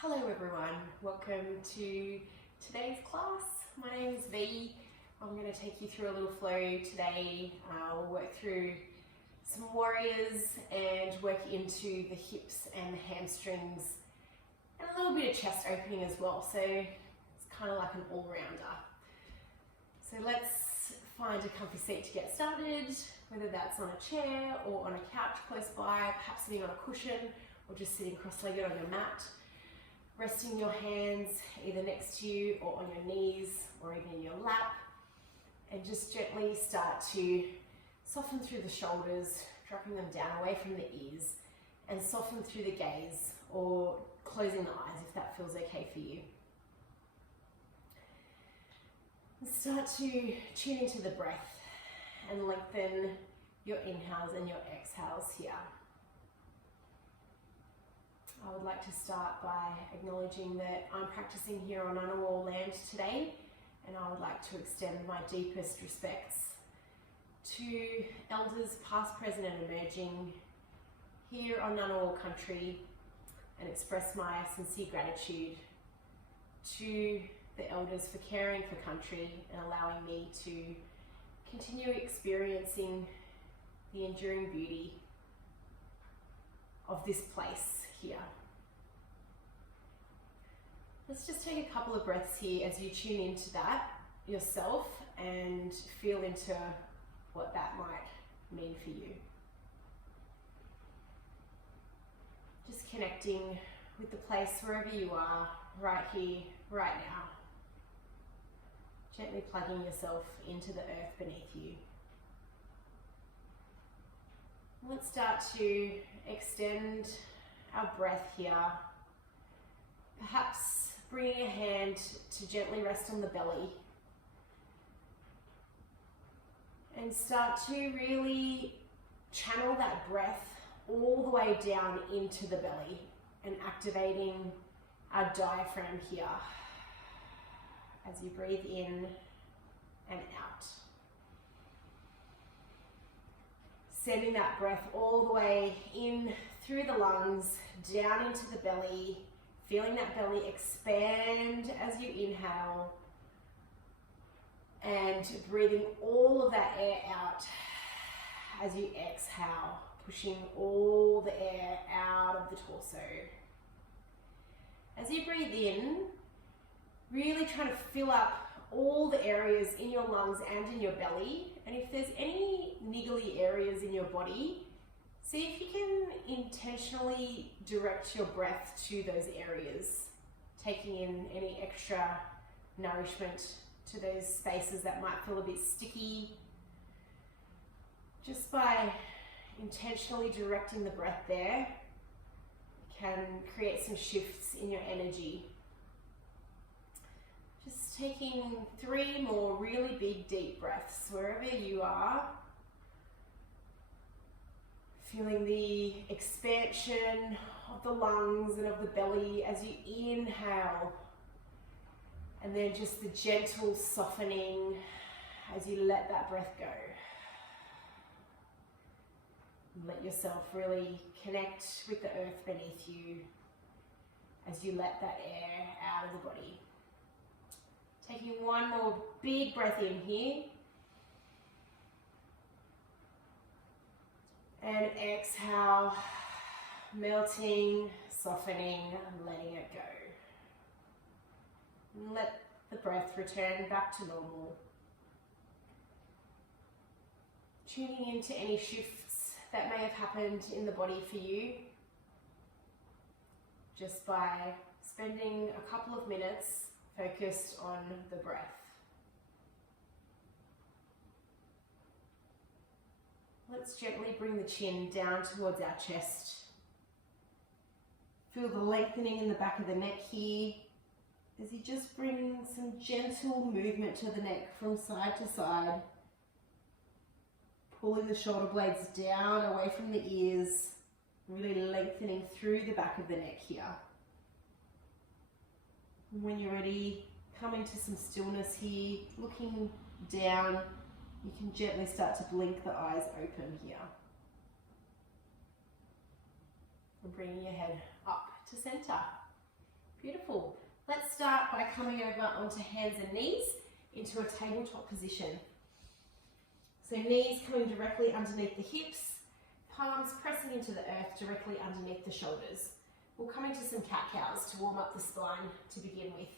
Hello everyone, welcome to today's class. My name is V. I'm going to take you through a little flow today. We'll work through some warriors and work into the hips and the hamstrings and a little bit of chest opening as well. So it's kind of like an all-rounder. So let's find a comfy seat to get started, whether that's on a chair or on a couch close by, perhaps sitting on a cushion or just sitting cross-legged on your mat. Resting your hands either next to you or on your knees or even in your lap, and just gently start to soften through the shoulders, dropping them down away from the ears, and soften through the gaze or closing the eyes if that feels okay for you. And start to tune into the breath and lengthen your inhales and your exhales here. I would like to start by acknowledging that I'm practicing here on Ngunnawal land today, and I would like to extend my deepest respects to elders past, present and emerging here on Ngunnawal country, and express my sincere gratitude to the elders for caring for country and allowing me to continue experiencing the enduring beauty of this place here. Let's just take a couple of breaths here as you tune into that yourself and feel into what that might mean for you. Just connecting with the place wherever you are, right here, right now. Gently plugging yourself into the earth beneath you. Let's start to extend our breath here. Perhaps bringing a hand to gently rest on the belly. And start to really channel that breath all the way down into the belly and activating our diaphragm here as you breathe in and out. Sending that breath all the way in through the lungs, down into the belly, feeling that belly expand as you inhale, and breathing all of that air out as you exhale, pushing all the air out of the torso. As you breathe in, really trying to fill up all the areas in your lungs and in your belly, and if there's any niggly areas in your body, see if you can intentionally direct your breath to those areas, taking in any extra nourishment to those spaces that might feel a bit sticky. Just by intentionally directing the breath there, you can create some shifts in your energy. Just taking 3 more really big deep breaths wherever you are. Feeling the expansion of the lungs and of the belly as you inhale, and then just the gentle softening as you let that breath go. And let yourself really connect with the earth beneath you as you let that air out of the body. Taking 1 more big breath in here. And exhale, melting, softening, letting it go. And let the breath return back to normal. Tuning into any shifts that may have happened in the body for you, just by spending a couple of minutes focused on the breath. Let's gently bring the chin down towards our chest. Feel the lengthening in the back of the neck here as you just bring some gentle movement to the neck from side to side. Pulling the shoulder blades down away from the ears, really lengthening through the back of the neck here. And when you're ready, coming to some stillness here, looking down. You can gently start to blink the eyes open here. And bringing your head up to center. Beautiful. Let's start by coming over onto hands and knees into a tabletop position. So knees coming directly underneath the hips, palms pressing into the earth directly underneath the shoulders. We'll come into some cat-cows to warm up the spine to begin with.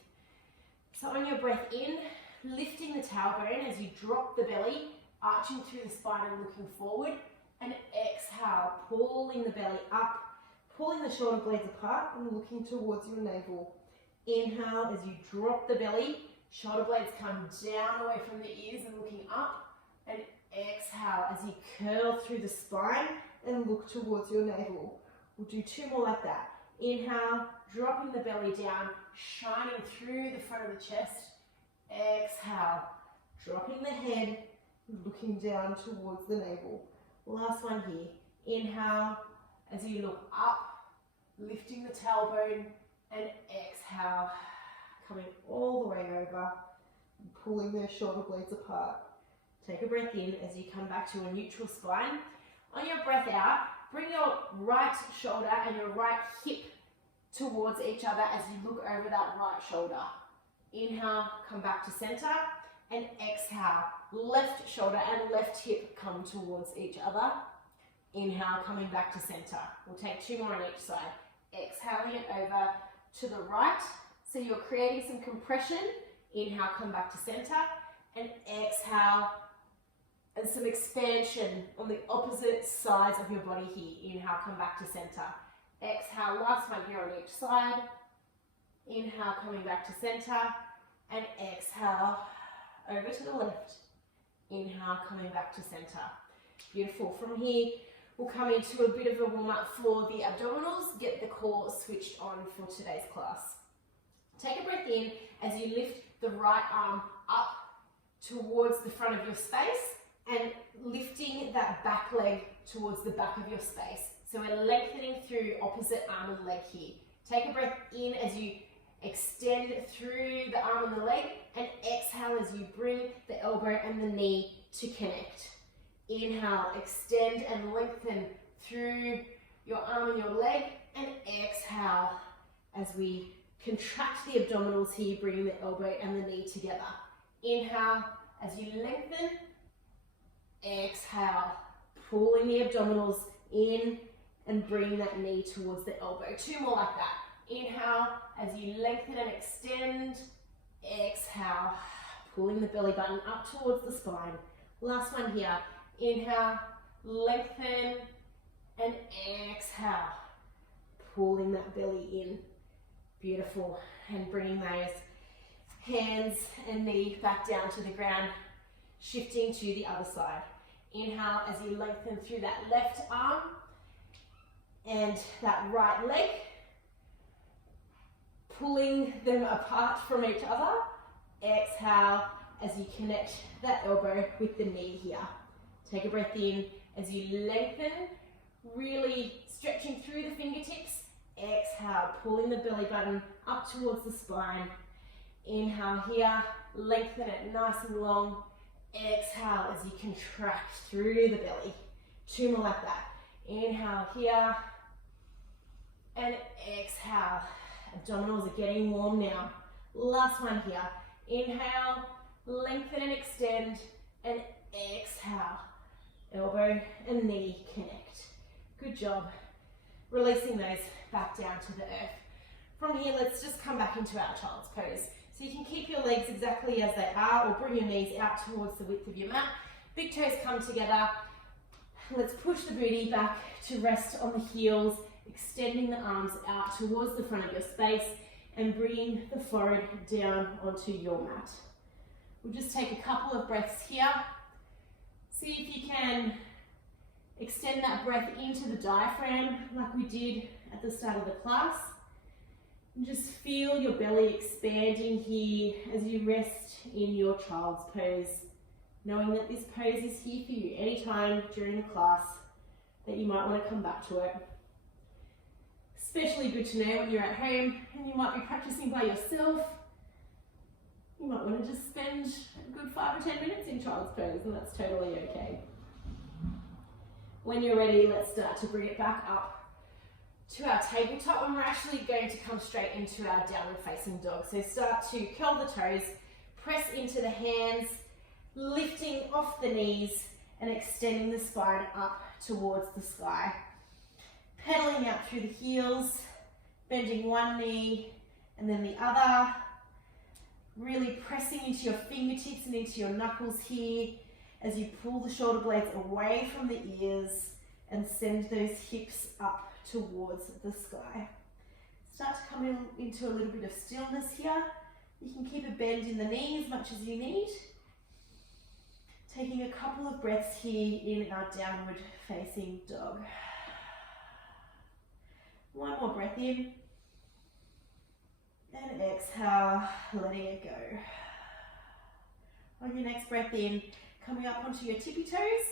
So on your breath in, lifting the tailbone as you drop the belly, arching through the spine and looking forward, and exhale, pulling the belly up, pulling the shoulder blades apart and looking towards your navel. Inhale as you drop the belly, shoulder blades come down away from the ears and looking up, and exhale as you curl through the spine and look towards your navel. We'll do 2 more like that. Inhale, dropping the belly down, shining through the front of the chest. Exhale, dropping the head, looking down towards the navel. Last one here. Inhale as you look up, lifting the tailbone, and exhale, coming all the way over, and pulling those shoulder blades apart. Take a breath in as you come back to a neutral spine. On your breath out, bring your right shoulder and your right hip towards each other as you look over that right shoulder. Inhale, come back to center, and exhale, left shoulder and left hip come towards each other. Inhale, coming back to center. We'll take 2 more on each side. Exhaling it over to the right, so you're creating some compression. Inhale, come back to center, and exhale, and some expansion on the opposite sides of your body here. Inhale, come back to center. Exhale, last one here on each side. Inhale, coming back to center, and exhale, over to the left. Inhale, coming back to center. Beautiful. From here, we'll come into a bit of a warm-up for the abdominals, get the core switched on for today's class. Take a breath in as you lift the right arm up towards the front of your space and lifting that back leg towards the back of your space. So we're lengthening through opposite arm and leg here. Take a breath in as you extend through the arm and the leg, and exhale as you bring the elbow and the knee to connect. Inhale, extend and lengthen through your arm and your leg, and exhale as we contract the abdominals here, bringing the elbow and the knee together. Inhale as you lengthen, exhale, pulling the abdominals in and bringing that knee towards the elbow. 2 more like that. Inhale as you lengthen and extend, exhale, pulling the belly button up towards the spine. Last one here. Inhale, lengthen, and exhale, pulling that belly in. Beautiful. And bringing those hands and knee back down to the ground, shifting to the other side. Inhale as you lengthen through that left arm and that right leg, pulling them apart from each other. Exhale as you connect that elbow with the knee here. Take a breath in as you lengthen, really stretching through the fingertips. Exhale, pulling the belly button up towards the spine. Inhale here, lengthen it nice and long. Exhale as you contract through the belly. 2 more like that. Inhale here, and exhale. Abdominals are getting warm now. Last one here. Inhale, lengthen and extend, and exhale. Elbow and knee connect. Good job. Releasing those back down to the earth. From here, let's just come back into our child's pose. So you can keep your legs exactly as they are, or bring your knees out towards the width of your mat. Big toes come together. Let's push the booty back to rest on the heels, extending the arms out towards the front of your space and bringing the forehead down onto your mat. We'll just take a couple of breaths here. See if you can extend that breath into the diaphragm like we did at the start of the class. And just feel your belly expanding here as you rest in your child's pose, knowing that this pose is here for you anytime during the class that you might want to come back to it. Especially good to know when you're at home and you might be practicing by yourself. You might want to just spend a good 5 or 10 minutes in child's pose, and that's totally okay. When you're ready, let's start to bring it back up to our tabletop, and we're actually going to come straight into our downward facing dog. So start to curl the toes, press into the hands, lifting off the knees and extending the spine up towards the sky. Pedaling out through the heels, bending one knee and then the other. Really pressing into your fingertips and into your knuckles here as you pull the shoulder blades away from the ears and send those hips up towards the sky. Start to come into a little bit of stillness here. You can keep a bend in the knee as much as you need. Taking a couple of breaths here in our downward facing dog. One more breath in. And exhale, letting it go. On your next breath in, coming up onto your tippy toes,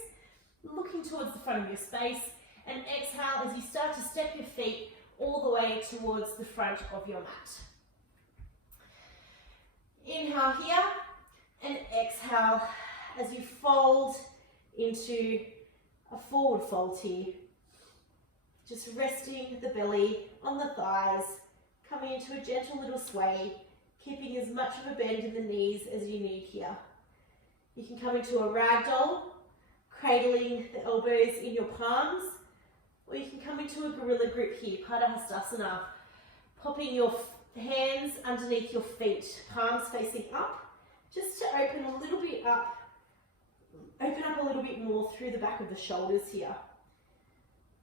looking towards the front of your space, and exhale as you start to step your feet all the way towards the front of your mat. Inhale here, and exhale as you fold into a forward fold here. Just resting the belly on the thighs, coming into a gentle little sway, keeping as much of a bend in the knees as you need here. You can come into a ragdoll, cradling the elbows in your palms, or you can come into a gorilla grip here, Padahastasana, popping your hands underneath your feet, palms facing up, just to open a little bit up, open up a little bit more through the back of the shoulders here.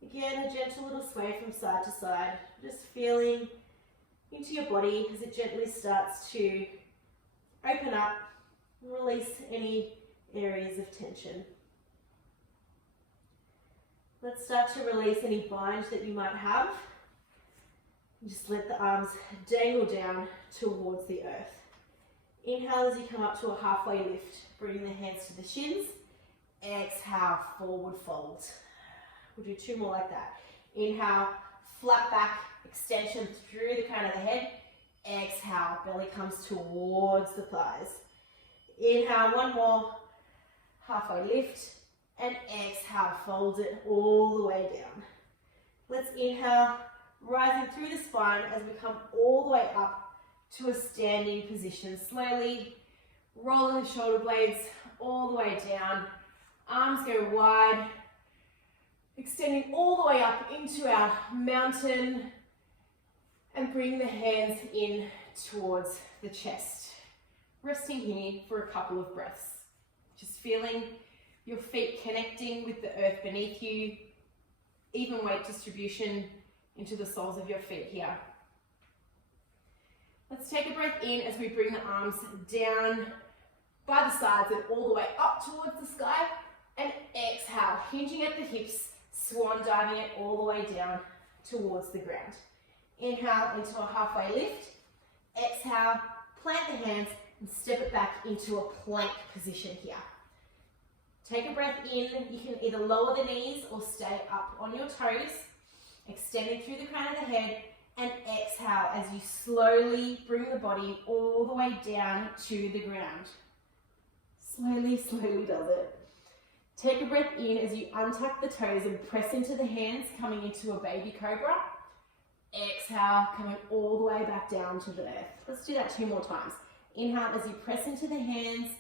Again, a gentle little sway from side to side, just feeling into your body as it gently starts to open up and release any areas of tension. Let's start to release any bind that you might have. And just let the arms dangle down towards the earth. Inhale as you come up to a halfway lift, bringing the hands to the shins. Exhale, forward fold. We'll do two more like that. Inhale, flat back, extension through the crown of the head. Exhale, belly comes towards the thighs. Inhale, one more, halfway lift, and exhale, fold it all the way down. Let's inhale, rising through the spine as we come all the way up to a standing position. Slowly rolling the shoulder blades all the way down. Arms go wide, extending all the way up into our mountain, and bring the hands in towards the chest. Resting here for a couple of breaths. Just feeling your feet connecting with the earth beneath you, even weight distribution into the soles of your feet here. Let's take a breath in as we bring the arms down by the sides and all the way up towards the sky, and exhale, hinging at the hips, swan diving it all the way down towards the ground. Inhale into a halfway lift. Exhale, plant the hands and step it back into a plank position here. Take a breath in. You can either lower the knees or stay up on your toes, extending through the crown of the head, and exhale as you slowly bring the body all the way down to the ground. Slowly, slowly does it. Take a breath in as you untuck the toes and press into the hands, coming into a baby cobra. Exhale, coming all the way back down to the earth. Let's do that two more times. Inhale as you press into the hands,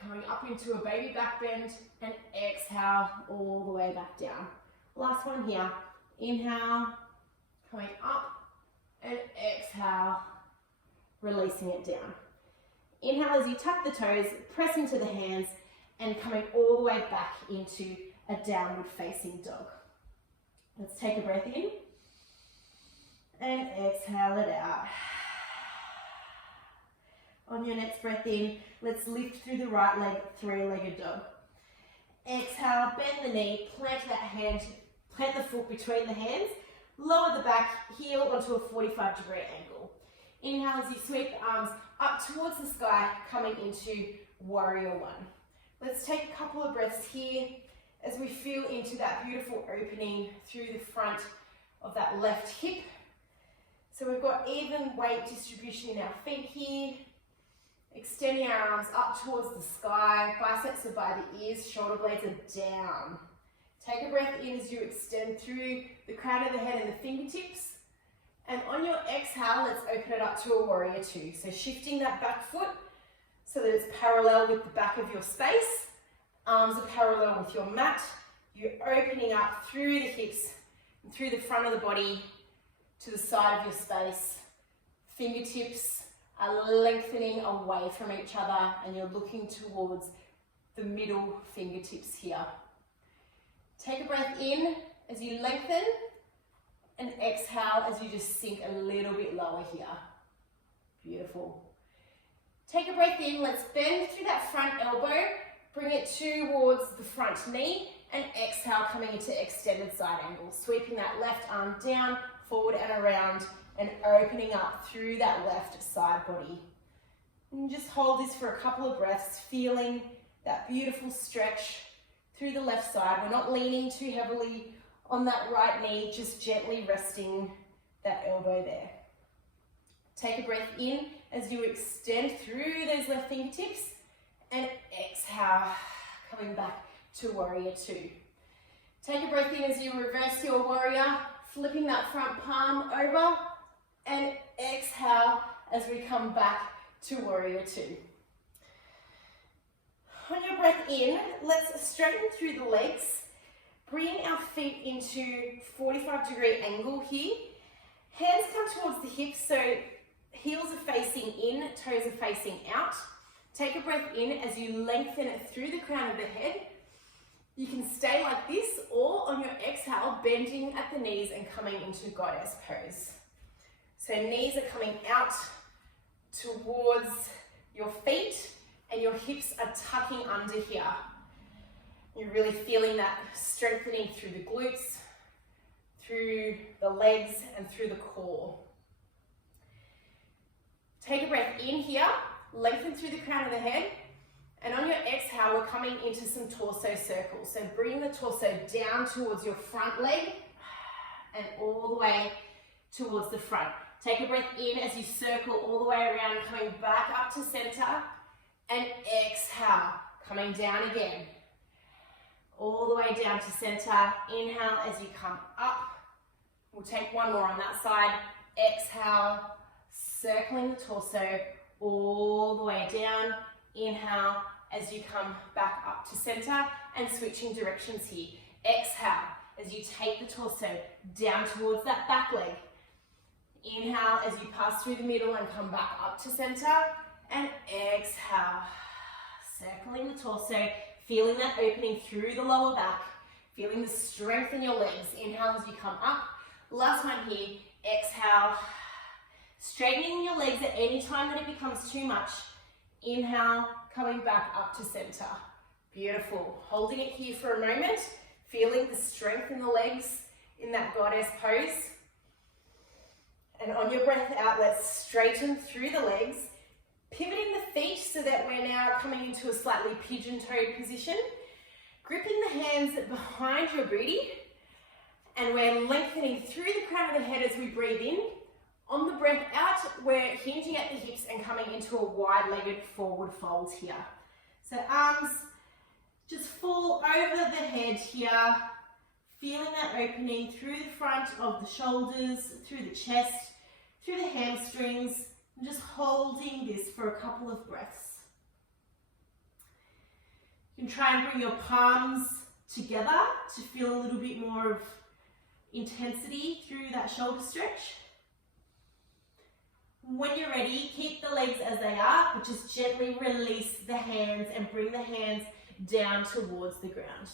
coming up into a baby back bend, and exhale all the way back down. Last one here. Inhale, coming up, and exhale, releasing it down. Inhale as you tuck the toes, press into the hands, and coming all the way back into a downward facing dog. Let's take a breath in, and exhale it out. On your next breath in, let's lift through the right leg, three-legged dog. Exhale, bend the knee, plant the foot between the hands, lower the back heel onto a 45-degree angle. Inhale as you sweep the arms up towards the sky, coming into warrior one. Let's take a couple of breaths here as we feel into that beautiful opening through the front of that left hip. So we've got even weight distribution in our feet here. Extending our arms up towards the sky, biceps are by the ears, shoulder blades are down. Take a breath in as you extend through the crown of the head and the fingertips. And on your exhale, let's open it up to a warrior two. So shifting that back foot so that it's parallel with the back of your space. Arms are parallel with your mat. You're opening up through the hips and through the front of the body to the side of your space. Fingertips are lengthening away from each other and you're looking towards the middle fingertips here. Take a breath in as you lengthen and exhale as you just sink a little bit lower here. Beautiful. Take a breath in, let's bend through that front elbow, bring it towards the front knee, and exhale, coming into extended side angle. Sweeping that left arm down, forward and around, and opening up through that left side body. And just hold this for a couple of breaths, feeling that beautiful stretch through the left side. We're not leaning too heavily on that right knee, just gently resting that elbow there. Take a breath in as you extend through those left fingertips, and exhale, coming back to warrior two. Take a breath in as you reverse your warrior, flipping that front palm over, and exhale as we come back to warrior two. On your breath in, let's straighten through the legs, bring our feet into 45-degree angle here. Hands come towards the hips, so heels are facing in, toes are facing out. Take a breath in as you lengthen it through the crown of the head. You can stay like this, or on your exhale, bending at the knees and coming into goddess pose. So knees are coming out towards your feet and your hips are tucking under here. You're really feeling that strengthening through the glutes, through the legs and through the core. Take a breath in here, lengthen through the crown of the head, and on your exhale, we're coming into some torso circles. So bring the torso down towards your front leg and all the way towards the front. Take a breath in as you circle all the way around, coming back up to center, and exhale, coming down again. All the way down to center. Inhale as you come up. We'll take one more on that side. Exhale, circling the torso all the way down. Inhale as you come back up to center, and switching directions here. Exhale as you take the torso down towards that back leg. Inhale as you pass through the middle and come back up to center, and exhale, circling the torso, feeling that opening through the lower back, feeling the strength in your legs. Inhale as you come up. Last one here. Exhale, straightening your legs at any time that it becomes too much. Inhale, coming back up to center. Beautiful. Holding it here for a moment, feeling the strength in the legs in that goddess pose. And on your breath out, let's straighten through the legs, pivoting the feet so that we're now coming into a slightly pigeon-toed position, gripping the hands behind your booty, and we're lengthening through the crown of the head as we breathe in. On the breath out, we're hinging at the hips and coming into a wide-legged forward fold here. So arms just fall over the head here, feeling that opening through the front of the shoulders, through the chest, through the hamstrings, and just holding this for a couple of breaths. You can try and bring your palms together to feel a little bit more of intensity through that shoulder stretch. When you're ready, keep the legs as they are, but just gently release the hands and bring the hands down towards the ground.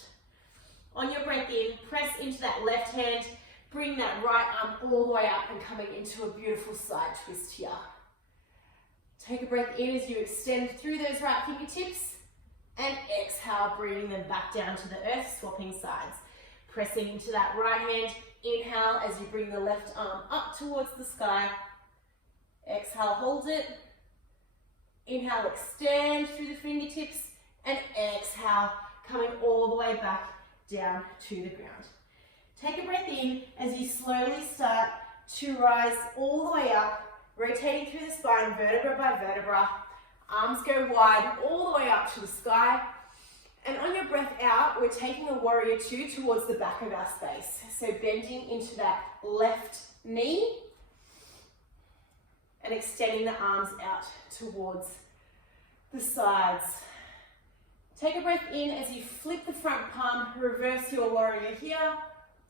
On your breath in, press into that left hand, bring that right arm all the way up and coming into a beautiful side twist here. Take a breath in as you extend through those right fingertips, and exhale, bringing them back down to the earth, swapping sides. Pressing into that right hand, inhale as you bring the left arm up towards the sky. Exhale, hold it. Inhale, extend through the fingertips, and exhale, coming all the way back down to the ground. Take a breath in as you slowly start to rise all the way up, rotating through the spine, vertebra by vertebra. Arms go wide all the way up to the sky. And on your breath out, we're taking a warrior two towards the back of our space. So bending into that left knee and extending the arms out towards the sides. Take a breath in as you flip the front palm, reverse your warrior here,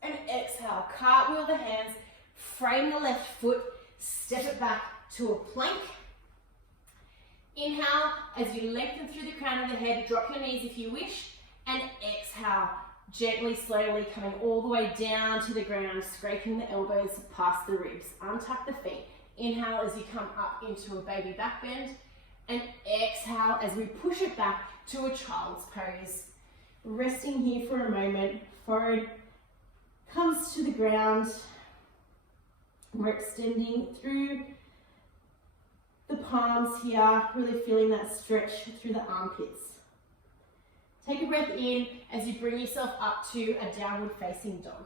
and exhale. Cartwheel the hands, frame the left foot, step it back to a plank. Inhale as you lengthen through the crown of the head, drop your knees if you wish, and exhale, gently, slowly coming all the way down to the ground, scraping the elbows past the ribs. Untuck the feet. Inhale as you come up into a baby back bend, and exhale as we push it back to a child's pose. Resting here for a moment, forehead comes to the ground. We're extending through the palms here, really feeling that stretch through the armpits. Take a breath in as you bring yourself up to a downward facing dog.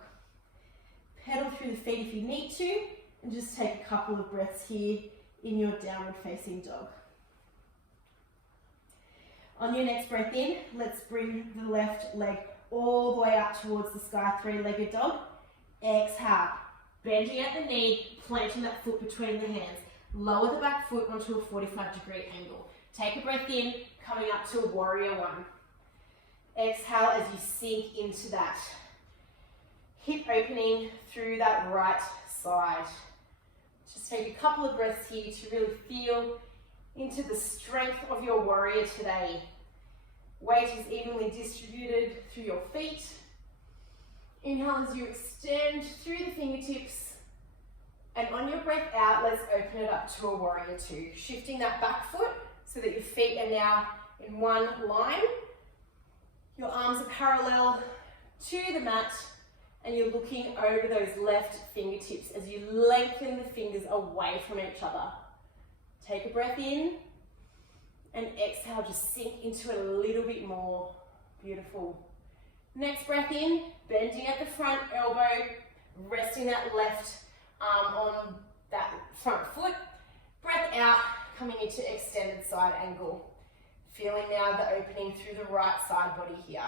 Pedal through the feet if you need to, and just take a couple of breaths here in your downward facing dog. On your next breath in, let's bring the left leg all the way up towards the sky, three-legged dog. Exhale, bending at the knee, planting that foot between the hands. Lower the back foot onto a 45-degree angle. Take a breath in, coming up to a warrior one. Exhale as you sink into that hip opening through that right side. Just take a couple of breaths here to really feel into the strength of your warrior today. Weight is evenly distributed through your feet. Inhale as you extend through the fingertips. And on your breath out, let's open it up to a warrior two. Shifting that back foot so that your feet are now in one line. Your arms are parallel to the mat, and you're looking over those left fingertips as you lengthen the fingers away from each other. Take a breath in, and exhale, just sink into it a little bit more. Beautiful. Next breath in, bending at the front elbow, resting that left arm on that front foot. Breath out, coming into extended side angle. Feeling now the opening through the right side body here.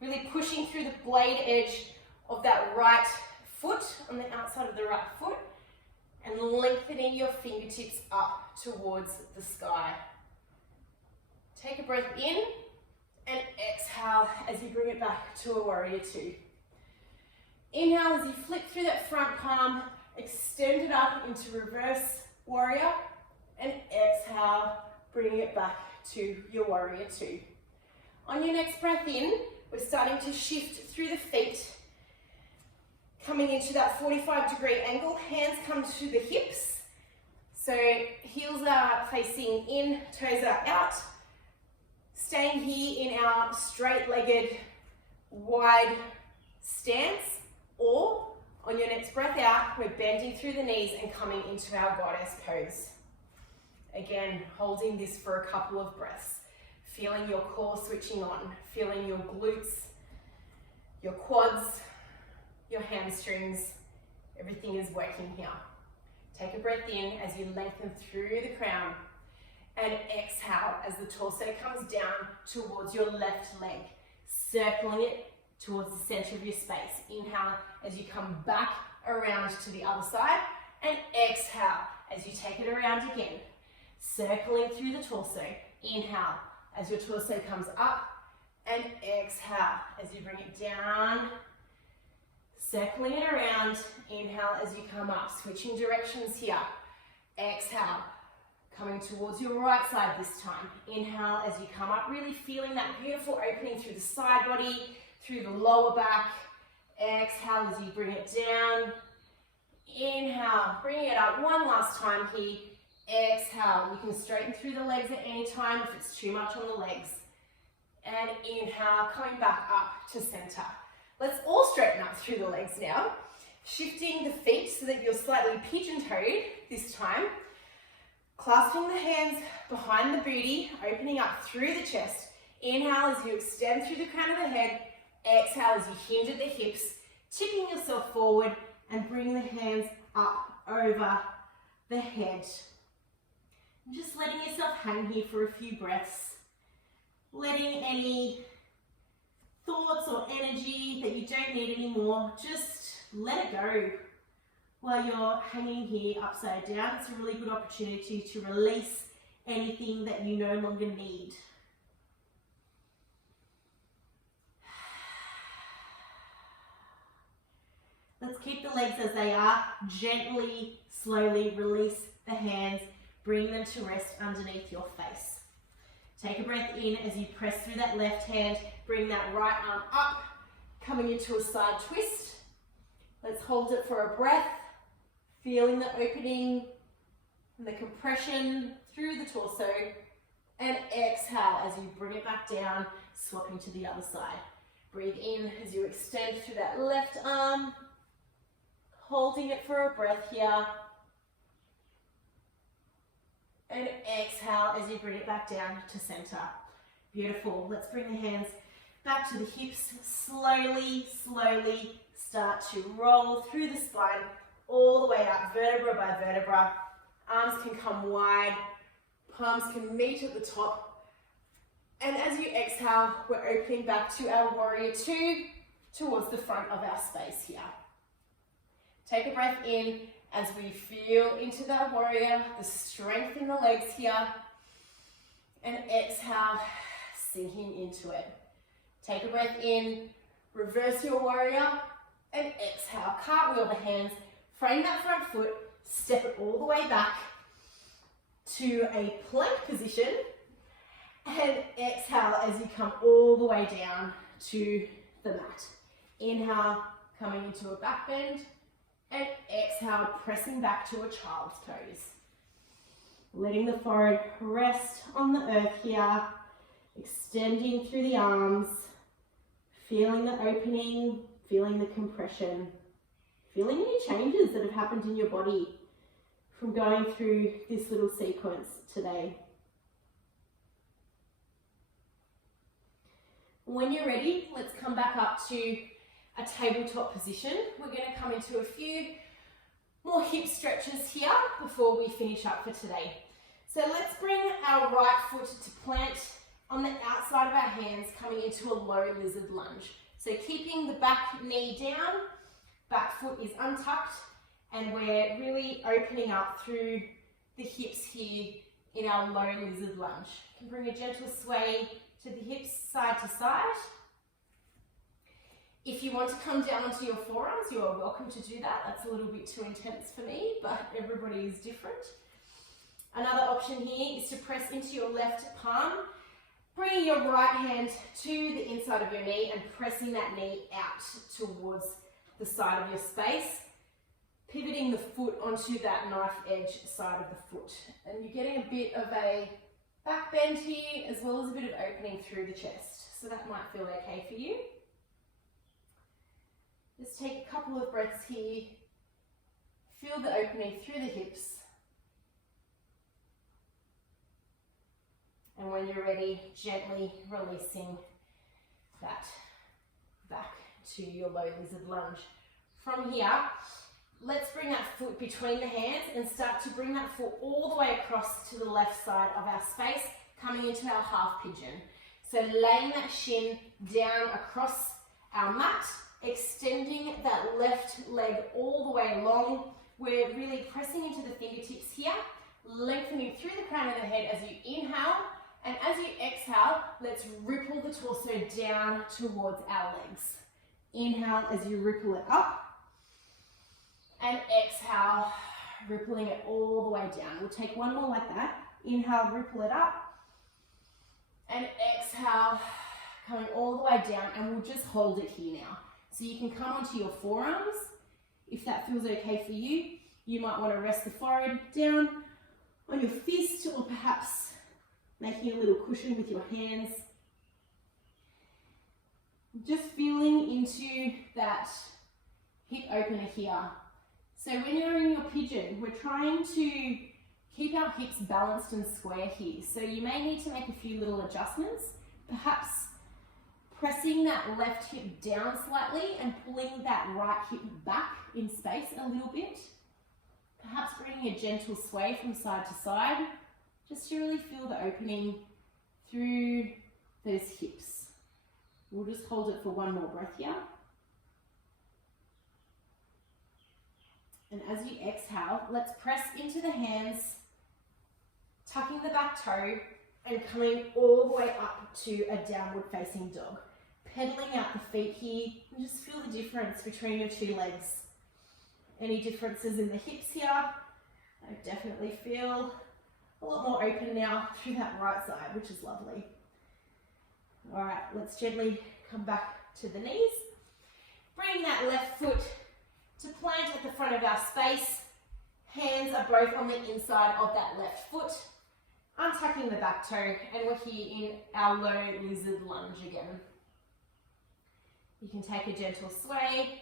Really pushing through the blade edge of that right foot on the outside of the right foot, and lengthening your fingertips up towards the sky. Take a breath in and exhale as you bring it back to a warrior two. Inhale as you flip through that front palm, extend it up into reverse warrior, and exhale, bringing it back to your warrior two. On your next breath in, we're starting to shift through the feet, coming into that 45-degree angle. Hands come to the hips. So heels are facing in, toes are out. Staying here in our straight-legged, wide stance, or on your next breath out, we're bending through the knees and coming into our goddess pose. Again, holding this for a couple of breaths. Feeling your core switching on, feeling your glutes, your quads, your hamstrings, everything is working here. Take a breath in as you lengthen through the crown, and exhale as the torso comes down towards your left leg, circling it towards the center of your space. Inhale as you come back around to the other side, and exhale as you take it around again, circling through the torso. Inhale as your torso comes up, and exhale as you bring it down, circling it around. Inhale as you come up, switching directions here. Exhale, coming towards your right side this time. Inhale as you come up, really feeling that beautiful opening through the side body, through the lower back. Exhale as you bring it down. Inhale, bringing it up one last time here. Exhale, you can straighten through the legs at any time if it's too much on the legs. And inhale, coming back up to center. Let's all straighten up through the legs now. Shifting the feet so that you're slightly pigeon-toed this time. Clasping the hands behind the booty, opening up through the chest. Inhale as you extend through the crown of the head. Exhale as you hinge at the hips, tipping yourself forward and bring the hands up over the head. And just letting yourself hang here for a few breaths. letting any thoughts or energy that you don't need anymore, just let it go while you're hanging here upside down. It's a really good opportunity to release anything that you no longer need. Let's keep the legs as they are. Gently, slowly release the hands. Bring them to rest underneath your face. Take a breath in as you press through that left hand. Bring that right arm up, coming into a side twist. Let's hold it for a breath. Feeling the opening and the compression through the torso. And exhale as you bring it back down, swapping to the other side. Breathe in as you extend through that left arm. Holding it for a breath here. And exhale as you bring it back down to center. Beautiful. Let's bring the hands back to the hips. Slowly, slowly start to roll through the spine all the way up, vertebra by vertebra. Arms can come wide. Palms can meet at the top. And as you exhale, we're opening back to our warrior two towards the front of our space here. Take a breath in as we feel into that warrior, the strength in the legs here. And exhale, sinking into it. Take a breath in, reverse your warrior, and exhale. Cartwheel the hands, frame that front foot, step it all the way back to a plank position, and exhale as you come all the way down to the mat. Inhale, coming into a back bend, and exhale, pressing back to a child's pose. Letting the forehead rest on the earth here, extending through the arms, feeling the opening, feeling the compression, feeling any changes that have happened in your body from going through this little sequence today. When you're ready, let's come back up to a tabletop position. We're going to come into a few more hip stretches here before we finish up for today. So let's bring our right foot to plant on the outside of our hands, coming into a low lizard lunge. So keeping the back knee down, back foot is untucked, and we're really opening up through the hips here in our low lizard lunge. You can bring a gentle sway to the hips side to side. If you want to come down onto your forearms, you are welcome to do that. That's a little bit too intense for me, but everybody is different. Another option here is to press into your left palm, bringing your right hand to the inside of your knee and pressing that knee out towards the side of your space, pivoting the foot onto that knife edge side of the foot. And you're getting a bit of a back bend here, as well as a bit of opening through the chest. So that might feel okay for you. Just take a couple of breaths here. Feel the opening through the hips. And when you're ready, gently releasing that back to your low lizard lunge. From here, let's bring that foot between the hands and start to bring that foot all the way across to the left side of our space, coming into our half pigeon. So laying that shin down across our mat, extending that left leg all the way along. We're really pressing into the fingertips here, lengthening through the crown of the head as you inhale, and as you exhale, let's ripple the torso down towards our legs. Inhale as you ripple it up, and exhale, rippling it all the way down. We'll take one more like that. Inhale, ripple it up, and exhale, coming all the way down, and we'll just hold it here now. So you can come onto your forearms. If that feels okay for you, you might want to rest the forehead down on your fist, or perhaps making a little cushion with your hands. Just feeling into that hip opener here. So when you're in your pigeon, we're trying to keep our hips balanced and square here. So you may need to make a few little adjustments, perhaps pressing that left hip down slightly and pulling that right hip back in space a little bit. Perhaps bringing a gentle sway from side to side, just to really feel the opening through those hips. We'll just hold it for one more breath here. And as you exhale, let's press into the hands, tucking the back toe and coming all the way up to a downward facing dog. Pedaling out the feet here, and just feel the difference between your two legs. Any differences in the hips here? I definitely feel a lot more open now through that right side, which is lovely. All right, let's gently come back to the knees. Bring that left foot to plant at the front of our space. Hands are both on the inside of that left foot. Untucking the back toe, and we're here in our low lizard lunge again. You can take a gentle sway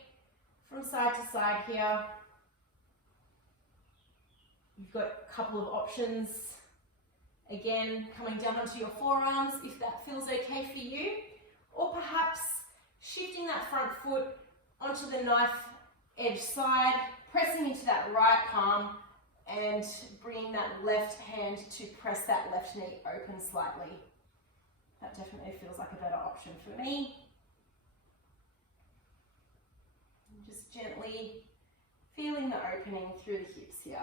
from side to side here. You've got a couple of options. Again, coming down onto your forearms if that feels okay for you, or perhaps shifting that front foot onto the knife edge side, pressing into that right palm and bringing that left hand to press that left knee open slightly. That definitely feels like a better option for me. Just gently feeling the opening through the hips here.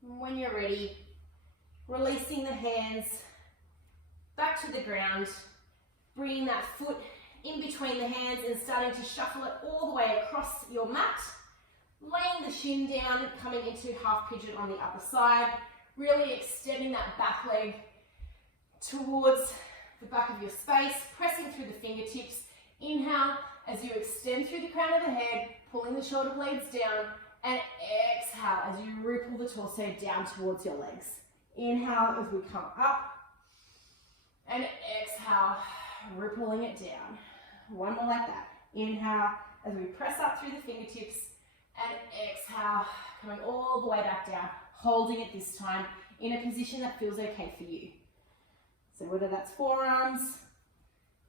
When you're ready, releasing the hands back to the ground, bringing that foot in between the hands and starting to shuffle it all the way across your mat, laying the shin down, coming into half pigeon on the other side, really extending that back leg towards the back of your space, pressing through the fingertips. Inhale as you extend through the crown of the head, pulling the shoulder blades down, and exhale as you ripple the torso down towards your legs. Inhale as we come up, and exhale, rippling it down. One more like that. Inhale as we press up through the fingertips, and exhale, coming all the way back down, holding it this time in a position that feels okay for you. So whether that's forearms,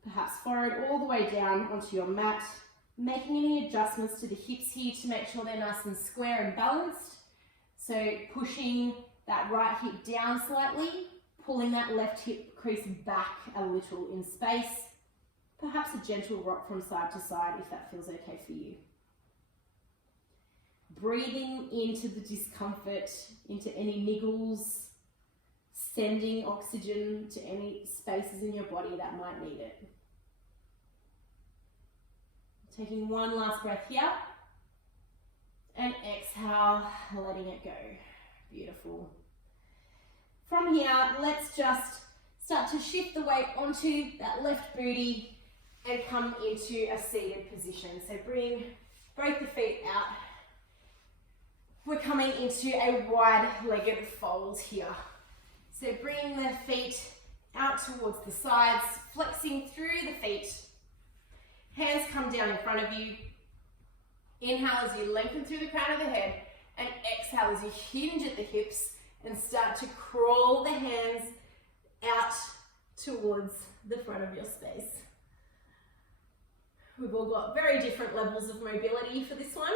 perhaps forward all the way down onto your mat, making any adjustments to the hips here to make sure they're nice and square and balanced. So pushing that right hip down slightly, pulling that left hip crease back a little in space. Perhaps a gentle rock from side to side if that feels okay for you. Breathing into the discomfort, into any niggles, sending oxygen to any spaces in your body that might need it. Taking one last breath here, and exhale, letting it go. Beautiful. From here, let's just start to shift the weight onto that left booty and come into a seated position. So bring both the feet out. We're coming into a wide-legged fold here. So bring the feet out towards the sides, flexing through the feet. Hands come down in front of you. Inhale as you lengthen through the crown of the head, and exhale as you hinge at the hips and start to crawl the hands out towards the front of your space. We've all got very different levels of mobility for this one,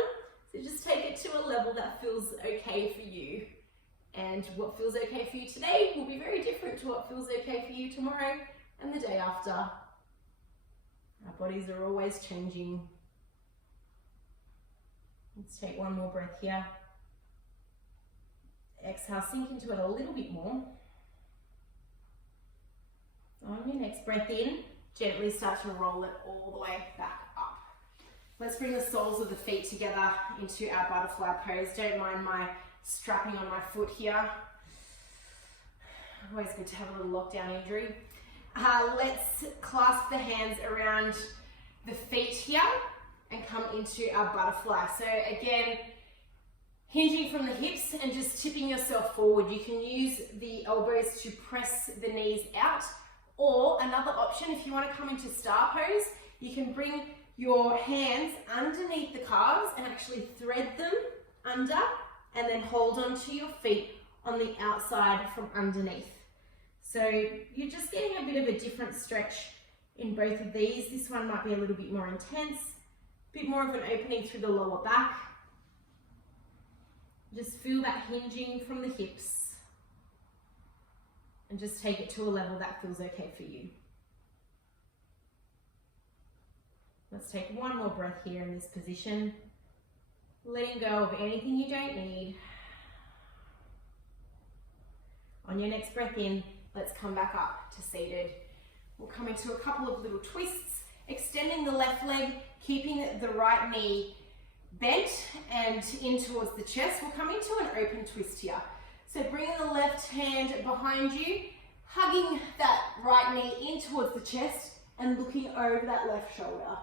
so just take it to a level that feels okay for you. And what feels okay for you today will be very different to what feels okay for you tomorrow and the day after. Our bodies are always changing. Let's take one more breath here. Exhale, sink into it a little bit more. On your next breath in, gently start to roll it all the way back up. Let's bring the soles of the feet together into our butterfly pose. Don't mind my strapping on my foot here. Always good to have a little lockdown injury. Let's clasp the hands around the feet here and come into our butterfly. So again, hinging from the hips and just tipping yourself forward. You can use the elbows to press the knees out, or another option, if you want to come into star pose, you can bring your hands underneath the calves and actually thread them under, and then hold onto your feet on the outside from underneath. So you're just getting a bit of a different stretch in both of these. This one might be a little bit more intense, a bit more of an opening through the lower back. Just feel that hinging from the hips and just take it to a level that feels okay for you. Let's take one more breath here in this position, letting go of anything you don't need. On your next breath in, let's come back up to seated. We'll come into a couple of little twists, extending the left leg, keeping the right knee bent and in towards the chest. We'll come into an open twist here. So bringing the left hand behind you, hugging that right knee in towards the chest and looking over that left shoulder.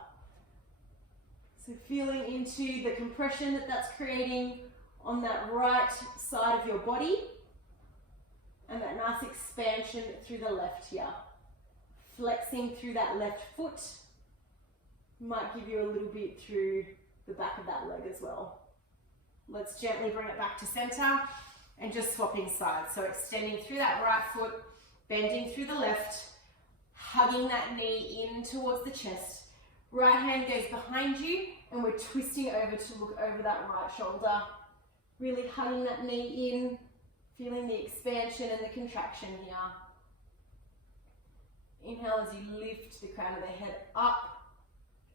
So feeling into the compression that that's creating on that right side of your body and that nice expansion through the left here. Flexing through that left foot might give you a little bit through the back of that leg as well. Let's gently bring it back to center and just swapping sides. So extending through that right foot, bending through the left, hugging that knee in towards the chest. Right hand goes behind you and we're twisting over to look over that right shoulder. Really hugging that knee in, feeling the expansion and the contraction here. Inhale as you lift the crown of the head up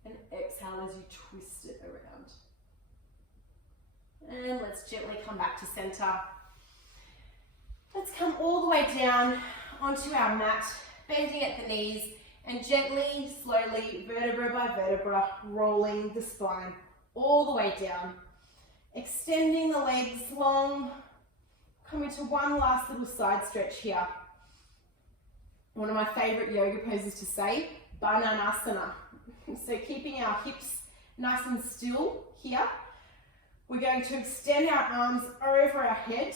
and exhale as you twist it around. And let's gently come back to center. Let's come all the way down onto our mat, bending at the knees and gently, slowly, vertebra by vertebra, rolling the spine all the way down. Extending the legs long, coming to one last little side stretch here. One of my favorite yoga poses to say, Bananasana. So keeping our hips nice and still here. We're going to extend our arms over our head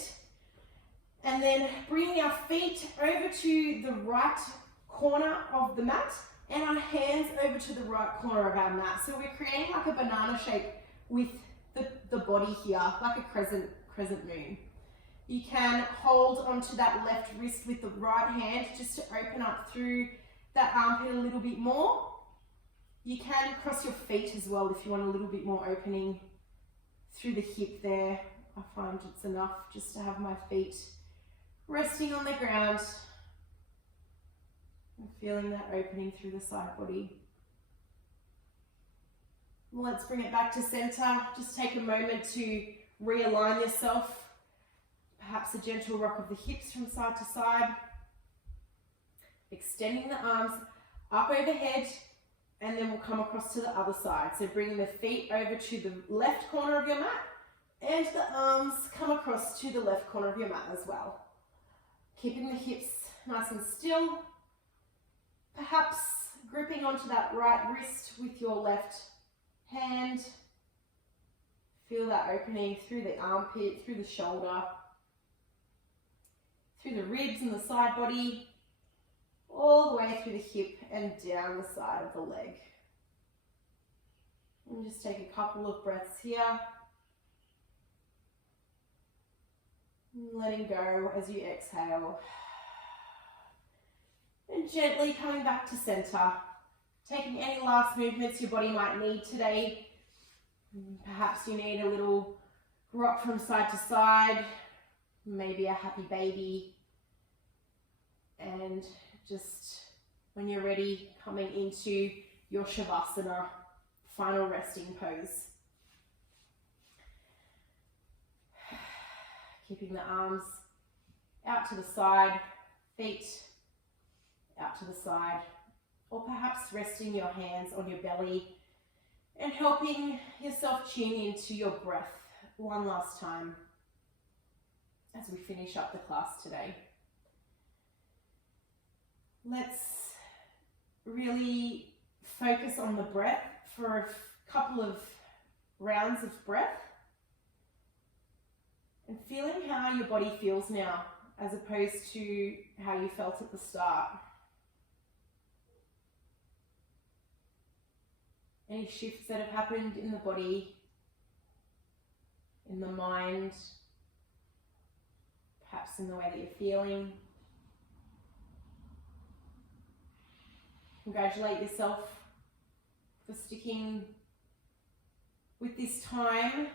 and then bringing our feet over to the right corner of the mat and our hands over to the right corner of our mat. So we're creating like a banana shape with the body here, like a crescent moon. You can hold onto that left wrist with the right hand just to open up through that armpit a little bit more. You can cross your feet as well if you want a little bit more opening through the hip there. I find it's enough just to have my feet resting on the ground and feeling that opening through the side body. Let's bring it back to center. Just take a moment to realign yourself. Perhaps a gentle rock of the hips from side to side. Extending the arms up overhead and then we'll come across to the other side. So bringing the feet over to the left corner of your mat and the arms come across to the left corner of your mat as well. Keeping the hips nice and still. Perhaps gripping onto that right wrist with your left hand. Feel that opening through the armpit, through the shoulder, through the ribs and the side body, all the way through the hip and down the side of the leg. And just take a couple of breaths here. Letting go as you exhale. And gently coming back to center. Taking any last movements your body might need today. Perhaps you need a little rock from side to side, maybe a happy baby. And just when you're ready, coming into your Shavasana, final resting pose. Keeping the arms out to the side, feet out to the side, or perhaps resting your hands on your belly and helping yourself tune into your breath one last time as we finish up the class today. Let's really focus on the breath for a couple of rounds of breath and feeling how your body feels now as opposed to how you felt at the start. Any shifts that have happened in the body, in the mind, perhaps in the way that you're feeling. Congratulate yourself for sticking with this time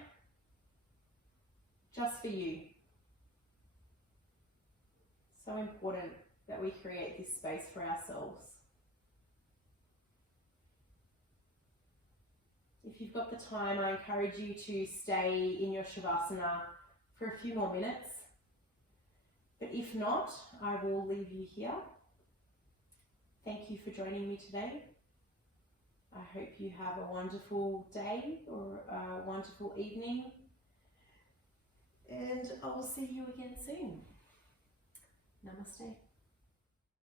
just for you. So important that we create this space for ourselves. If you've got the time, I encourage you to stay in your Shavasana for a few more minutes. But if not, I will leave you here. Thank you for joining me today. I hope you have a wonderful day or a wonderful evening. And I will see you again soon. Namaste.